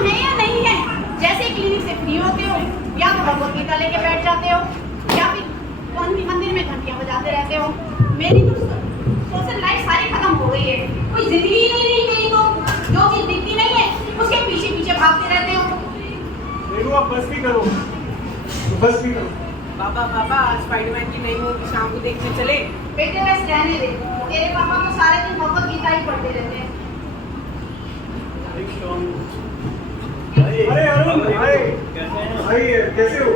काम है या नहीं है? जैसे क्लिनिक से फ्री होते हो या तो भगवत गीता लेके बैठ जाते हो या फिर मंदिर में घंटियां बजाते रहते हो। मेरी तो सोशल लाइफ सारी खत्म हो गई है, कोई जिंदगी ही नहीं रही मेरी तो। जो चीज दिखती नहीं है उसके पीछे पीछे भागते रहते हो। रेनू आप बस भी करो, बस भी करो। पापा पापा आज स्पाइडरमैन की नई मूवी शाम को देखने चले। बेटे बस रहने दे, तेरे पापा तो सारे दिन भगवत गीता ही पढ़ते रहते हैं। अरे अरुण भाई, भाई कैसे हो?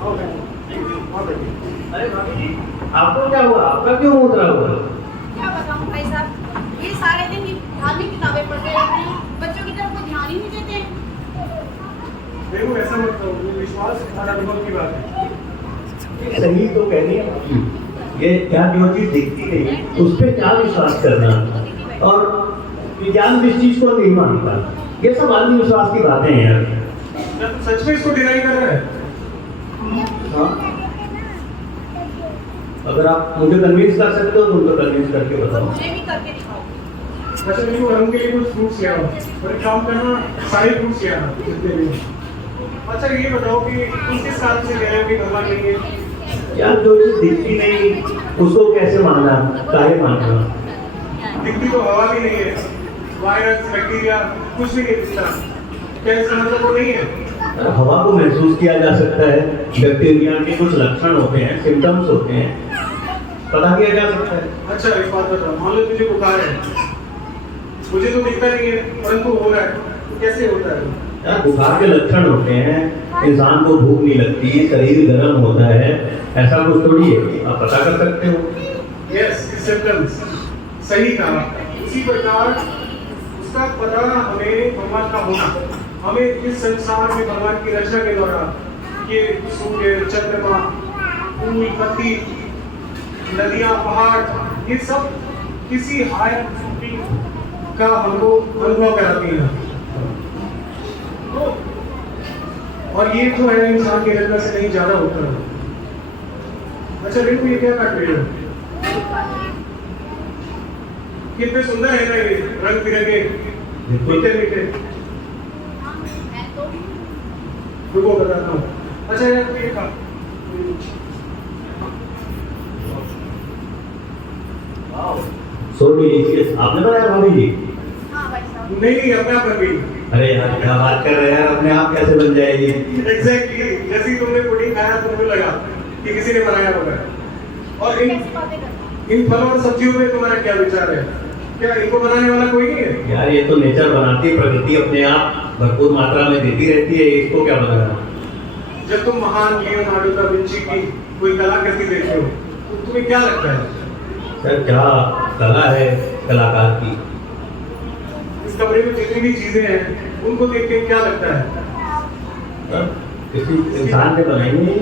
आओ बैठो। आओ बैठो। अरे भाभी जी, आपको क्या हुआ? आपका क्यों मुंह उतरा हुआ? क्या बताऊं भाई साहब, ये सारे दिन ये धार्मिक किताबें पढ़ते रहते हैं, बच्चों की तरफ कोई ध्यान ही नहीं देते। रेनू ऐसा मत करो, ये विश्वास हमारा अनुभव की बात है। सही तो कहनी है भाभी। ये क्या जो चीज दिखती नहीं उस पर क्या विश्वास करना, और विज्ञान भी इस चीज को नहीं मानता। ये सब आदमी विश्वास की बातें हैं यार। क्या तुम सच में इसको डिनाई कर रहे हैं? हाँ? अगर आप मुझे कन्विंस कर सकते हो तो उनको कन्विंस करके तो बताओ। मुझे भी करके दिखाओ। अच्छा रेनू, अरुण के लिए कुछ फ्रूट्स ले आओ और एक काम करना, सारे फ्रूट्स ले आना जितने भी। अच्छा ये बताओ कि तुम किस कारण से कह रहे हो कि भगवान नहीं है? यार जो चीज दिखती नहीं उसको कैसे मानना, काहे मानना? दिखती तो हवा भी नहीं है, वायरस बैक्टीरिया कुछ भी नहीं दिखता, क्या इसका मतलब वो नहीं है? हवा को महसूस किया जा सकता है, बैक्टीरिया के कुछ लक्षण होते हैं, सिम्टम्स होते हैं, पता किया जा सकता है। अच्छा एक बात बताओ, मान लो तुझे बुखार है, मुझे तो दिखता नहीं है परंतु हो रहा है, तो कैसे होता है? यार बुखार के लक्षण होते हैं, इंसान को भूख नहीं लगती, शरीर गर्म होता है, ऐसा कुछ थोड़ी है, आप पता कर सकते हो। यस, सिम्टम्स सही कहा। इसी प्रकार उसका पता हमें भगवान का होना, हमें इस संसार में भगवान की रचना के द्वारा ये सूर्य, चंद्रमा, फूल, पत्ती, नदियां, पहाड़, ये सब किसी हायर का हमको अनुभव कराती हैं। तो और ये तो है इंसान की रचना से नहीं ज्यादा होता है। अच्छा रेनू, ये क्या काट रहे हो? कितने सुंदर है ना ये रंग बिरंगे, मीठे मीठे। मैं तो रुको बताता हूँ। अच्छा यार ये खा। सो डिलीशियस, आपने बनाया भाभी जी? हाँ भाई साहब। नहीं अपने आप बन गई। अरे यार क्या बात कर रहे हैं यार, अपने आप कैसे बन जाएगी? एग्जैक्टली, जैसे ही तुमने पुडिंग खाया तुमको लगा कि किसी ने बनाया होगा। और कैसी बातें करते हो? इन फलों और सब्जियों में तुम्हारा क्या विचार है? क्या इनको बनाने वाला कोई नहीं है? यार ये तो नेचर बनाती है, प्रकृति अपने आप भरपूर मात्रा में देती रहती है, इसको क्या बनाना? जब तुम महान लियोनार्डो दा विंची की कोई कलाकृति देखते हो तो तुम्हें क्या लगता है? सर क्या कला है कलाकार की। इस कमरे में जितनी भी चीजें हैं उनको देख के क्या लगता है? सर, किसी इंसान ने बनाई नहीं।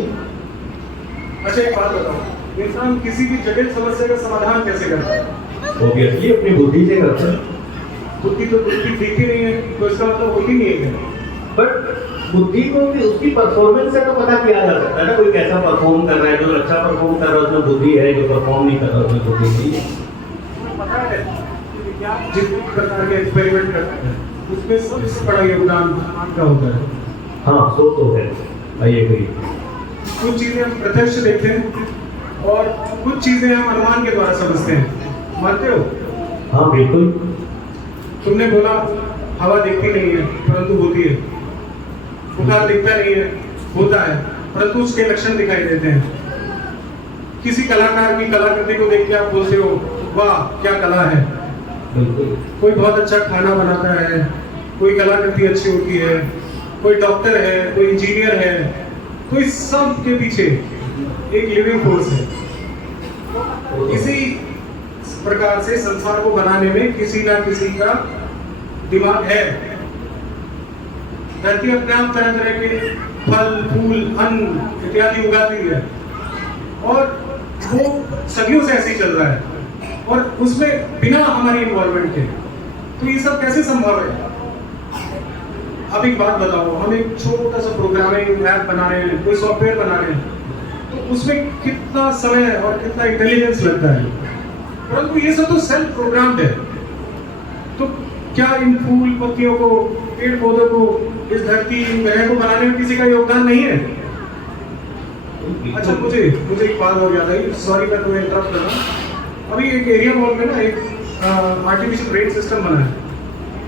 अच्छा एक बात बताओ, इंसान किसी भी जटिल समस्या का समाधान कैसे करता है? ऑब्वियसली अपनी बुद्धि से करते हैं। बुद्धि तो बुद्धि ठीक ही नहीं है, तो इसका मतलब होती नहीं है। बट बुद्धि को भी उसकी परफॉर्मेंस से तो पता किया जा सकता है ना, कोई कैसा परफॉर्म कर रहा है, जो अच्छा परफॉर्म कर रहा है उसमें बुद्धि है, जो परफॉर्म नहीं कर रहा उसमें बुद्धि नहीं है। तुम्हें पता है कि विज्ञान जिस भी प्रकार के एक्सपेरिमेंट करता है उसमें सबसे बड़ा योगदान भगवान का होता है। हाँ सो तो है, आई एग्री। कुछ चीजें हम प्रत्यक्ष देखते हैं और कुछ चीजें हम अनुमान के द्वारा समझते हैं, मानते हो? हाँ बिल्कुल। तुमने बोला हवा दिखती नहीं है परंतु होती है, बुखार दिखता नहीं है होता है परंतु उसके लक्षण दिखाई देते हैं। किसी कलाकार की कलाकृति को देख के आप बोलते हो वाह क्या कला है। बिल्कुल। कोई बहुत अच्छा खाना बनाता है, कोई कलाकृति अच्छी होती है, कोई डॉक्टर है, कोई इंजीनियर है, तो इस सब के पीछे एक लिविंग फोर्स है। इसी प्रकार से संसार को बनाने में किसी ना किसी का दिमाग है। धरती अपने आप तरह तरह के फल, फूल, अन्न इत्यादि उगाती है और वो सदियों से ऐसे ही चल रहा है और उसमें बिना हमारी इन्वॉल्वमेंट के। तो ये सब कैसे संभव है? अब एक बात बताओ, हम एक छोटा सा प्रोग्रामिंग ऐप बना रहे हैं, कोई सॉफ्टवेयर बना रहे हैं, तो उसमें कितना समय और कितना इंटेलिजेंस लगता है, परंतु ये सब तो सेल्फ प्रोग्राम्ड है। तो क्या इन फूल पत्तियों को, पेड़ पौधों को, इस धरती ग्रह को बनाने में किसी का योगदान नहीं है? अच्छा, मुझे एक बात और याद आई, सॉरी मैं तुम्हें इंटरप्ट कर रहा हूँ। अभी एक एरिया मॉल में ना एक आर्टिफिशियल रेन सिस्टम बना है,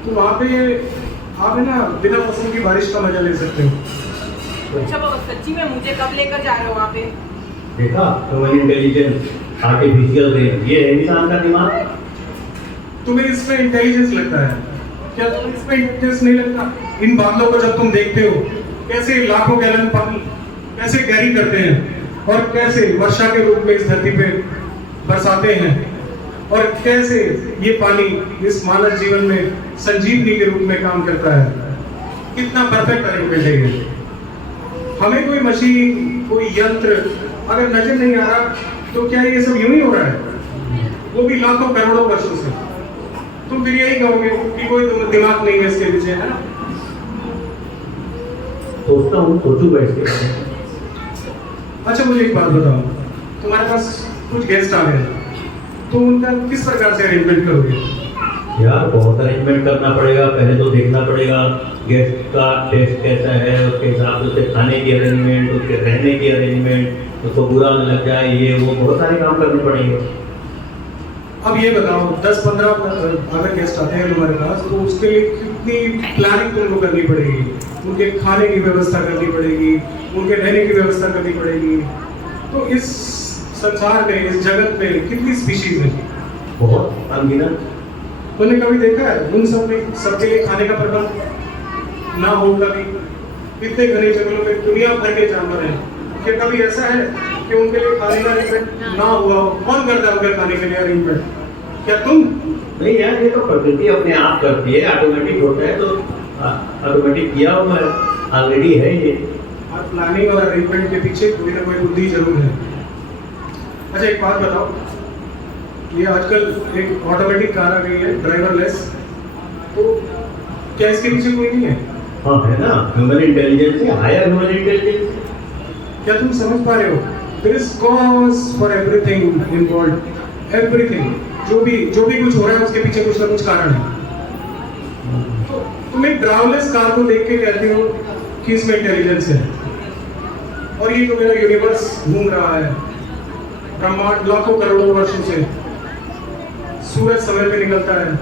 तो वहाँ पे आप है ना बिना मौसम की बारिश का मजा ले सकते हो। अच्छा बाबा, सच्ची में मुझे कब लेकर जा रहे हो वहाँ पे? देखा, ह्यूमन इंटेलिजेंस, आर्टिफिशियल रेन, ये है इंसान का दिमाग। तुम्हें इसमें इंटेलिजेंस लगता है क्या? तुम्हें इसमें इंटेलिजेंस नहीं लगता? इन बादलों को जब तुम देखते हो, कैसे लाखों गैलन पानी कैसे गहरी करते हैं और कैसे वर्षा के रूप में इस धरती पे बरसाते हैं, और कैसे ये पानी इस मानव जीवन में संजीवनी के रूप में काम करता है, कितना परफेक्ट अरेंजमेंट है ये। हमें कोई मशीन, कोई यंत्र अगर नजर नहीं आ रहा, तो क्या ये सब यूं ही हो रहा है? वो भी लाखों करोड़ों वर्षों से। तुम फिर यही कहोगे कि कोई दिमाग नहीं है इसके पीछे, है ना? सोचता हूँ, सोचूं बैठ के। अच्छा, मुझे एक बात बताओ, तुम्हारे पास कुछ गेस्ट आ गए, तो उनका किस प्रकार से अरेंजमेंट करोगे? यार बहुत अरेंजमेंट करना पड़ेगा। पहले तो देखना पड़ेगा गेस्ट का टेस्ट कैसा है, उसके हिसाब से उसके खाने की अरेंजमेंट, उसके रहने की अरेंजमेंट, उसको बुरा न लग जाए, ये वो बहुत सारे काम करने पड़ेंगे। अब ये बताओ, 10-15 अगर गेस्ट आते हैं तुम्हारे पास, तो उसके लिए कितनी प्लानिंग तुमको करनी पड़ेगी? उनके खाने की व्यवस्था करनी पड़ेगी, उनके रहने की व्यवस्था करनी पड़ेगी। तो इस संसार में, इस जगत में कितनी स्पीशीज है? बहुत अनगिनत। तुमने कभी देखा है उन सब में सबके लिए खाने का प्रबंध ना हो? कभी इतने घने जंगलों में दुनिया भर के जानवर हैं, क्या कभी ऐसा है कि उनके लिए खाने का अरेंजमेंट ना हुआ हो? कौन करता है उनके खाने के लिए अरेंजमेंट? क्या तुम? नहीं यार, ये तो प्रकृति अपने आप करती है, ऑटोमेटिक होता है, तो ऑटोमेटिक किया हुआ है, ऑलरेडी है ये। और प्लानिंग और अरेंजमेंट के पीछे कोई ना कोई बुद्धि जरूर है। अच्छा, एक बात बताओ, ये आजकल एक ऑटोमेटिक कार आ गई है, ड्राइवरलेस, तो क्या इसके पीछे कोई नहीं है? हाँ है ना, ह्यूमन इंटेलिजेंस है, हायर ह्यूमन इंटेलिजेंस। क्या तुम समझ पा रहे हो? There is cause for everything involved, everything. जो भी कुछ हो रहा है उसके पीछे कुछ ना कुछ कारण है। तो तुम एक ड्राइवरलेस कार को देख के कहते हो कि इसमें इंटेलिजेंस है, और ये जो मेरा यूनिवर्स घूम रहा है ब्रह्मांड लाखों करोड़ों वर्षों से, सूरज समय पे निकलता है,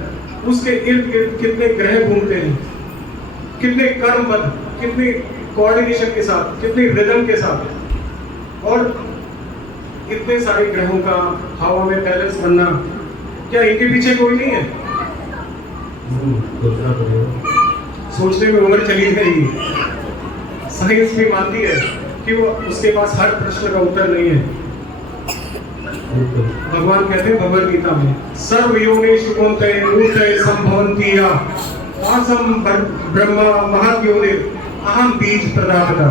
उसके इर्द गिर्द कितने ग्रह घूमते हैं, कितने कर्मबद्ध, कितने कोऑर्डिनेशन के साथ, कितने रिदम के साथ, और इतने सारे ग्रहों का हवा में बैलेंस बनना, क्या इनके पीछे कोई नहीं है? सोचने में उम्र चली गई। साइंस भी मानती है कि वो उसके पास हर प्रश्न का उत्तर नहीं है। भगवान कहते हैं भगवद गीता में, सर्व योनिषु कौन्तेय मूर्तये संभवन्ति या आसम ब्रह्म महत् योनिर अहम बीज प्रदाता।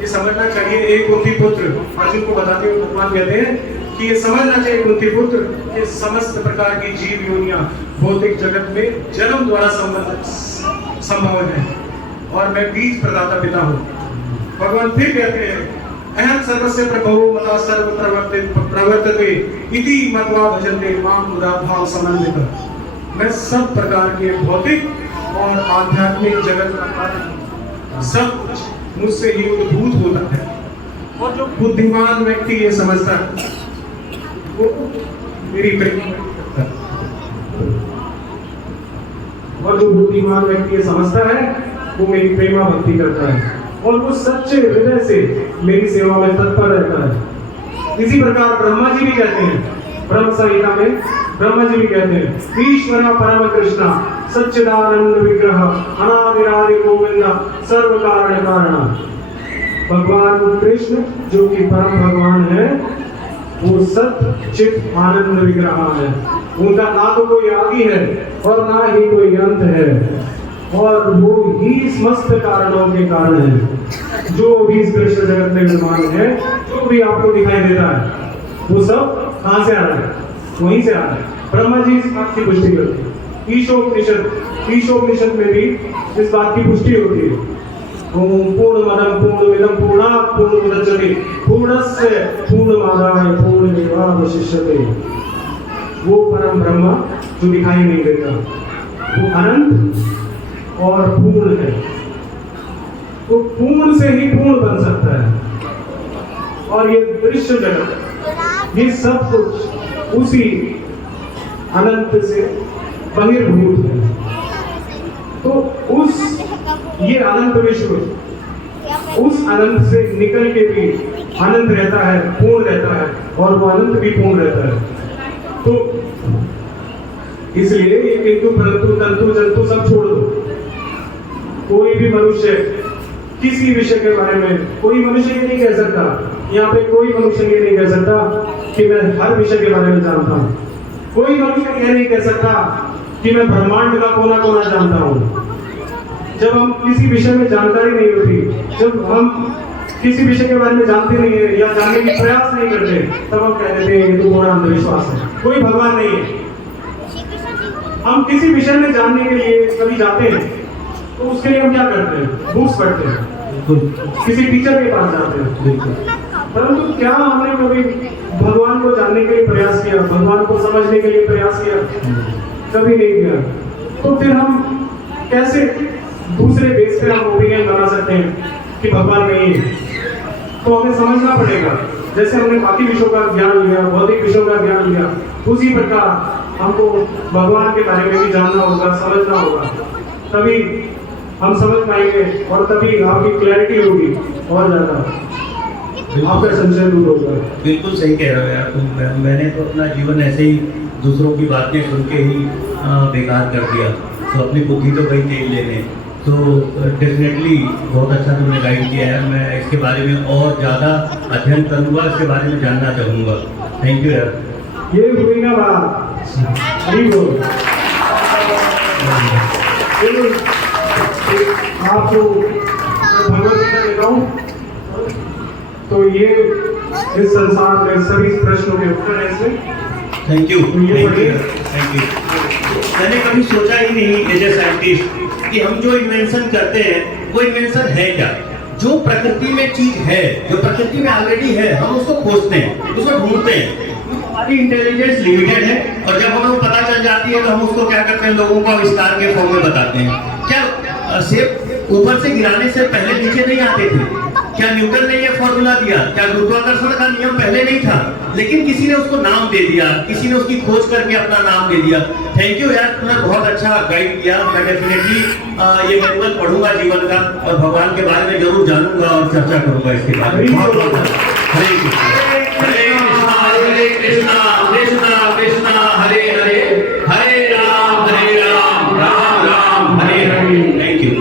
ये समझना चाहिए एक कुंती पुत्र अर्जुन को बताते हुए भगवान कहते हैं कि ये समझना चाहिए कुंती पुत्र कि समस्त प्रकार की जीव योनियां भौतिक जगत में जन्म द्वारा संभव है, और मैं बीज प्रदाता पिता हूँ। भगवान फिर कहते हैं, अहम सर्वस्य प्रभवो मता सर्व प्रवर्तते इति मत्वा भजन्ते मां मुदा भाव समन्वित। मैं सब प्रकार के भौतिक और आध्यात्मिक जगत का सब कुछ मुझसे ही उद्भूत होता है, और जो बुद्धिमान व्यक्ति ये समझता है वो मेरी प्रेमा करता है, और जो बुद्धिमान व्यक्ति ये समझता है वो मेरी प्रेमा भक्ति करता है, और वो सच्चे हृदय से मेरी सेवा में तत्पर रहता है। इसी प्रकार ब्रह्मा जी भी कहते हैं, ब्रह्म संहिता में ब्रह्मा जी भी कहते हैं, ईश्वर परम कृष्ण सच्चिदानंद विग्रह अनादिरादि गोविंद सर्व कारण कारण। भगवान कृष्ण जो कि परम भगवान है, वो सत्य चित आनंद विग्रह है। उनका ना तो कोई आदि है और ना ही कोई अंत है, और वो ही समस्त कारणों के कारण है। जो भी इस कृष्ण जगत में विद्यमान है, जो भी आपको दिखाई देता है, वो सब कहां से आ रहा है? वहीं से आ रहा है। ब्रह्मा जी इस बात की पुष्टि करते हैं। ईशोपनिषद में भी इस बात की पुष्टि होती है। ओम पूर्णमदं पूर्णमिदं पूर्णात् पूर्णमुदच्यते पूर्णस्य पूर्णमादाय पूर्णमेवावशिष्यते। वो परम ब्रह्मा जो दिखाई नहीं देता, वो अनंत और पूर्ण है। तो पूर्ण से ही पूर्ण बन सकता है। और ये दृश्य जगत, ये सब कुछ उसी अनंत से बहिर्भूत है। तो उस ये अनंत विश्व उस अनंत से निकल के भी अनंत रहता है, पूर्ण रहता है, और वो अनंत भी पूर्ण रहता है। तो इसलिए ये किंतु परंतु तंतु जंतु सब छोड़ दो। कोई भी मनुष्य किसी विषय के बारे में, कोई मनुष्य ये नहीं कह सकता, यहाँ पे कोई मनुष्य ये नहीं कह सकता कि मैं हर विषय के बारे में जानता हूँ। कोई मनुष्य ये नहीं कह सकता कि मैं ब्रह्मांड का कोना कोना जानता हूँ। जब हम किसी विषय में जानकारी नहीं होती, जब हम किसी विषय के बारे में जानते नहीं है या जानने की प्रयास नहीं करते, तब हम कह देते हैं ये तो पूरा अंधविश्वास है, कोई भगवान नहीं है। हम किसी विषय में जानने के लिए कभी जाते हैं तो उसके लिए हम क्या करते हैं? बुक्स पढ़ते हैं, किसी टीचर के पास जाते हैं। परंतु क्या हमने कभी भगवान को जानने के लिए प्रयास किया, भगवान को समझने के लिए प्रयास किया? कभी नहीं किया। तो फिर हम कैसे दूसरे बेस पे हम ओपिनियन बना सकते हैं कि भगवान नहीं है? तो हमें समझना पड़ेगा। जैसे हमने बाकी विषयों का ज्ञान लिया, भौतिक विषयों का ज्ञान लिया, उसी प्रकार हमको भगवान के बारे में भी जानना होगा, समझना होगा। तभी हम समझ पाएंगे और तभी आपकी क्लैरिटी होगी और ज्यादा आपका संशय दूर होगा। बिल्कुल सही कह रहे हो यार तुम। मैंने तो अपना जीवन ऐसे ही दूसरों की बातें सुन के ही बेकार कर दिया। तो अपनी बुद्धि तो गई तेल लेने। तो डेफिनेटली बहुत अच्छा तुमने गाइड किया है। मैं इसके बारे में और ज़्यादा अध्ययन करूँगा, इसके बारे में जानना चाहूँगा। थैंक यू यार। ये हुई ना बात। हरी बोल। आपको भगवत गीता देता हूँ। तो ये इस संसार में सभी प्रश्नों के उत्तर है इसमें। Thank you. ये पढ़िए। Thank you. मैंने कभी सोचा ही नहीं एज ए साइंटिस्ट कि हम जो इन्वेंशन करते हैं वो इन्वेंशन है क्या। जो प्रकृति में चीज है, जो प्रकृति में ऑलरेडी है, हम उसको खोजते हैं, उसको ढूंढते हैं। हमारी इंटेलिजेंस लिमिटेड है और जब हमें पता चल जाती है तो हम उसको क्या करते हैं, लोगों को विस्तार के फॉर्म में बताते हैं। क्या सेब ऊपर से गिराने से पहले नीचे नहीं आते थे? क्या न्यूटन ने ये फॉर्मूला दिया? क्या गुरुत्वाकर्षण का नियम पहले नहीं था? लेकिन किसी ने उसको नाम दे दिया, किसी ने उसकी खोज करके अपना नाम दे दिया। थैंक यू यार, तुमने बहुत अच्छा गाइड किया। मैं डेफिनेटली ये मैनुअल पढ़ूंगा जीवन का और भगवान के बारे में जरूर जानूंगा और चर्चा करूंगा इसके बारे में। बहुत बहुत हरे कृष्णा हरे कृष्णा कृष्णा कृष्णा हरे हरे, हरे राम राम राम हरे हरे। Thank you.